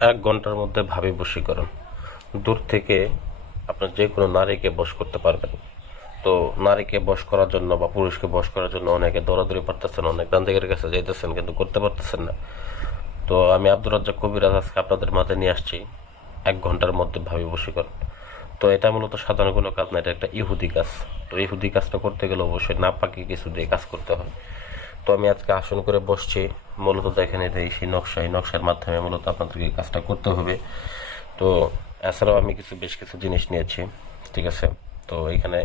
এক ঘণ্টার মধ্যে ভাবি বশীকরণ। দূর থেকে আপনার যে কোনো নারীকে বশ করতে পারবেন। তো নারীকে বশ করার জন্য বা পুরুষকে বশ করার জন্য অনেকে দৌড়াদৌড়ি পারতেছেন অনেক তান্ত্রিকের কাছে যাইতেছেন কিন্তু করতে পারতেছেন না। তো আমি আব্দুর রাজ্জাক কবিরাজ আজকে আপনাদের মাঝে নিয়ে আসছি। এক ঘণ্টার মধ্যে ভাবি বশীকরণ। তো এটা মূলত সাধারণ কোনো কাজ না, এটা একটা ইহুদি কাজ। তো ইহুদি কাজটা করতে গেলে অবশ্যই না পাকি কিছু দিয়ে কাজ করতে হয়। তো আমি আজকে আসন করে বসছি। মূলত দেখেন এটা এই সেই নকশা, এই নকশার মাধ্যমে মূলত আপনাদেরকে কাজটা করতে হবে। তো এছাড়াও আমি কিছু, বেশ কিছু জিনিস নিয়েছি, ঠিক আছে? তো এখানে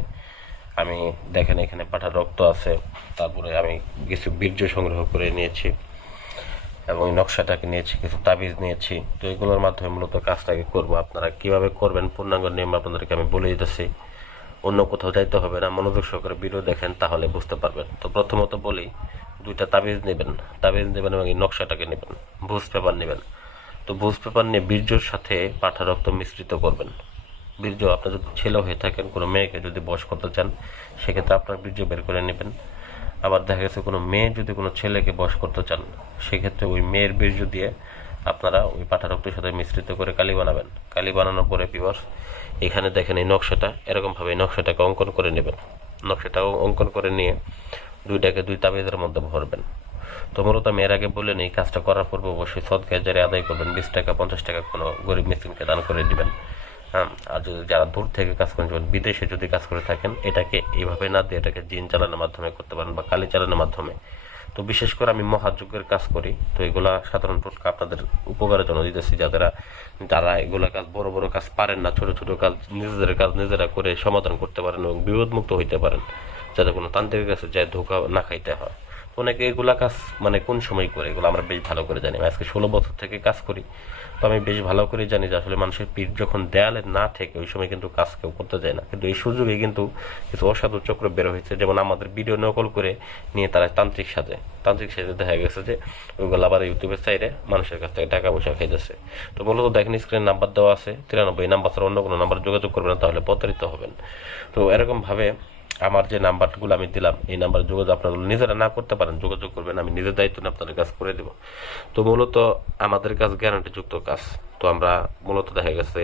আমি, দেখেন এখানে পাঠার রক্ত আছে, তারপরে আমি কিছু বীর্য সংগ্রহ করে নিয়েছি এবং নকশাটাকে নিয়েছি, কিছু তাবিজ নিয়েছি। তো এগুলোর মাধ্যমে মূলত কাজটাকে করব। আপনারা কীভাবে করবেন, পূর্ণাঙ্গ নিয়ম আপনাদেরকে আমি বলে দিতেছি। অন্য কোথাও যাইতে হবে না, মনোযোগ সহকারে ভিডিও দেখেন, তাহলে বুঝতে পারবেন। তো প্রথমত বলি দুইটা তাবিজ নেবেন তাবিজ নেবেন এবং এই নকশাটাকে নেবেন ভুজ পেপার নেবেন। তো ভুজ পেপার নিয়ে বীর্যর সাথে পাঠা রক্ত মিশ্রিত করবেন। বীর্য আপনার যদি ছেলে হয়ে থাকেন, কোনো মেয়েকে যদি বশ করতে চান, সেক্ষেত্রে আপনার বীর্য বের করে নেবেন। আবার দেখা গেছে কোনো মেয়ে যদি কোনো ছেলেকে বশ করতে চান, সেক্ষেত্রে ওই মেয়ের বীর্য দিয়ে আপনারা ওই পাঠা রক্তের সাথে মিশ্রিত করে কালি বানাবেন। কালি বানানোর পরে পিওর এখানে দেখেন এই নকশাটা, এরকমভাবে এই নকশাটাকে অঙ্কন করে নেবেন। নকশাটা অঙ্কন করে নিয়ে দুইটাকে দুই তাবিজের মধ্যে ভরবেন। তো মূলত এর আগে বললেন এই কাজটা করার পূর্বে অবশ্যই সদকায় যারা আদায় করবেন। বিশ টাকা, পঞ্চাশ টাকা কোনো গরিব মিসকিনকে দান করে দিবেন। হ্যাঁ আর যদি যারা দূর থেকে কাজ করেন যেমন বিদেশে যদি কাজ করে থাকেন, এটাকে এইভাবে না দিয়ে এটাকে জিন চালানোর মাধ্যমে করতে পারেন বা কালি চালানোর মাধ্যমে। তো বিশেষ করে আমি মহাযজ্ঞের কাজ করি, তো এগুলা সাধারণ টোটকা আপনাদের উপকারের জন্য দিতেছি যারা যারা এগুলা কাজ বড় বড় কাজ পারেন না, ছোট ছোট কাজ নিজেদের কাজ নিজেরা করে সমাধান করতে পারেন এবং বিপদমুক্ত হইতে পারেন। যাতে কোনো তান্ত্রিকের কাছে যায় ধোকা না খাইতে হয়। তো অনেকে এগুলা কাজ মানে কোন সময় করে? এগুলো আমরা বেশ ভালো করে জানি। আজকে ষোলো বছর থেকে কাজ করি। তো আমি বেশ ভালো করে জানি যে আসলে মানুষের পিঠ যখন দেয়ালে না থেকে, ওই সময় কিন্তু কাজ কেউ করতে যায় না। কিন্তু এই সুযোগে কিন্তু কিছু অসাধু চক্র বের হয়েছে। যেমন আমাদের ভিডিও নকল করে নিয়ে তারা তান্ত্রিক সাজে। তান্ত্রিক সাজে দেখা গেছে যে ওইগুলো আবার ইউটিউবের সাইডে মানুষের কাছ থেকে টাকা পয়সা খাইতেছে। তো মূলত দেখেন স্ক্রিনে নাম্বার দেওয়া আছে। তিরানব্বই নাম্বার ছাড়া অন্য কোনো নাম্বার যোগাযোগ করবেন তাহলে প্রতারিত হবেন। তো এরকমভাবে আমার যে নাম্বারগুলো আমি দিলাম, এই নাম্বারে যোগাযোগ আপনারা নিজেরা না করতে পারেন, যোগাযোগ করবেন, আমি নিজের দায়িত্ব নিয়ে আপনাদের কাজ করে দেব। তো মূলত আমাদের কাজ গ্যারান্টিযুক্ত কাজ। তো আমরা মূলত দেখা গেছে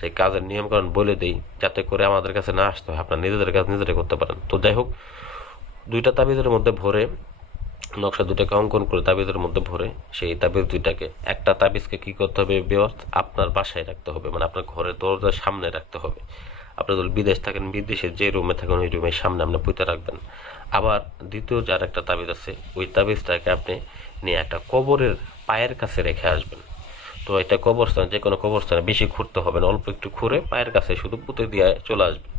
যে কাজের নিয়মকানুন বলে দিই, যাতে করে আমাদের কাছে না আসতে হয়। আপনারা নিজেদের কাজ নিজেরাই করতে পারেন। তো যাই হোক, দুইটা তাবিজের মধ্যে ভরে, নকশা দুটাকে অঙ্কন করে তাবিজের মধ্যে ভরে, সেই তাবিজ দুইটাকে, একটা তাবিজকে কি করতে হবে বিয়র্থ আপনার বাসায় রাখতে হবে। মানে আপনার ঘরের দরজার সামনে রাখতে হবে। আপনি যদি বিদেশ থাকেন, বিদেশে যে রুমে থাকেন, ওই রুমের সামনে আপনি পুঁতে রাখবেন। আবার দ্বিতীয় যার একটা তাবিজ আছে, ওই তাবিজটাকে আপনি নিয়ে একটা কবরের পায়ের কাছে রেখে আসবেন। তো এটা কবরস্থান, যে কোনো কবরস্থানে বেশি ঘুরতে হবে না, অল্প একটু ঘুরে পায়ের কাছে শুধু পুঁতে দিয়ে চলে আসবেন।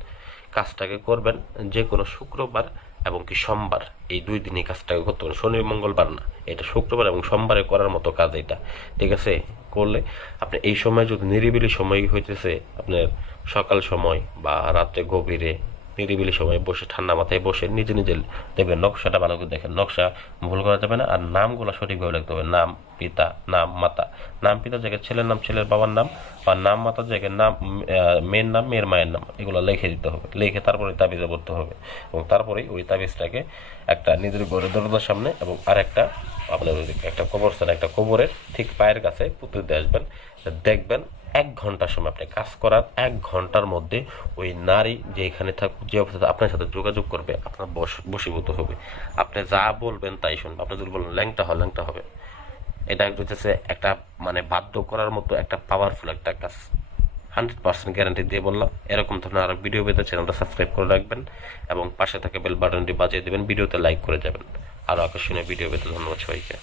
কাজটাকে করবেন যে কোনো শুক্রবার এবং কি সোমবার, এই দুই দিন এই কাজটা করতে হবে। শনি মঙ্গলবার না, এটা শুক্রবার এবং সোমবারে করার মতো কাজ এটা। ঠিক আছে? করলে আপনি এই সময় যদি নিরিবিলি সময় হইতেছে আপনার সকাল সময় বা রাত্রে গভীরে নিরিবিলি সময় বসে ঠান্ডা মাথায় বসে নিজে নিজে দেখবেন নকশাটা ভালো করে দেখেন। নকশা ভুল করা যাবে না, আর নামগুলো সঠিকভাবে লিখতে হবে। নাম, পিতা, নাম, মাতা। নাম, পিতা জায়গায় ছেলের নাম, ছেলের বাবার নাম বা নাম মাতার জায়গায় নাম মেয়ের নাম, মেয়ের মায়ের নাম, এগুলো লিখে দিতে হবে। লিখে তারপরে তাবিজে করতে হবে। এবং তারপরে ওই তাবিজটাকে একটা নিজের ঘরের দরজার সামনে এবং আরেকটা আপনার ওই একটা কবরস্থানে, একটা কবরের ঠিক পায়ের কাছে পুঁতে দিয়ে আসবেন। দেখবেন এক ঘণ্টার সময় আপনি কাজ করার এক ঘণ্টার মধ্যে ওই নারী যে এখানে থাকুক, যে অবস্থাতে আপনার সাথে যোগাযোগ করবে, আপনার বশ বশীভূত হবে। আপনি যা বলবেন তাই শুনবে। আপনি যদি বলেন, ল্যাংটা হয় ল্যাংটা হবে। এটা হচ্ছে একটা মানে বাধ্য করার মতো একটা পাওয়ারফুল একটা কাজ। হান্ড্রেড পার্সেন্ট গ্যারান্টি দিয়ে বললাম। এরকম ধরনের আরও ভিডিও পেতে চ্যানেলটা সাবস্ক্রাইব করে রাখবেন এবং পাশে থাকা বেল বাটনটি বাজিয়ে দেবেন। ভিডিওতে লাইক করে যাবেন। আরও আকর্ষণীয় ভিডিও পেতে ধন্যবাদ সবাইকে।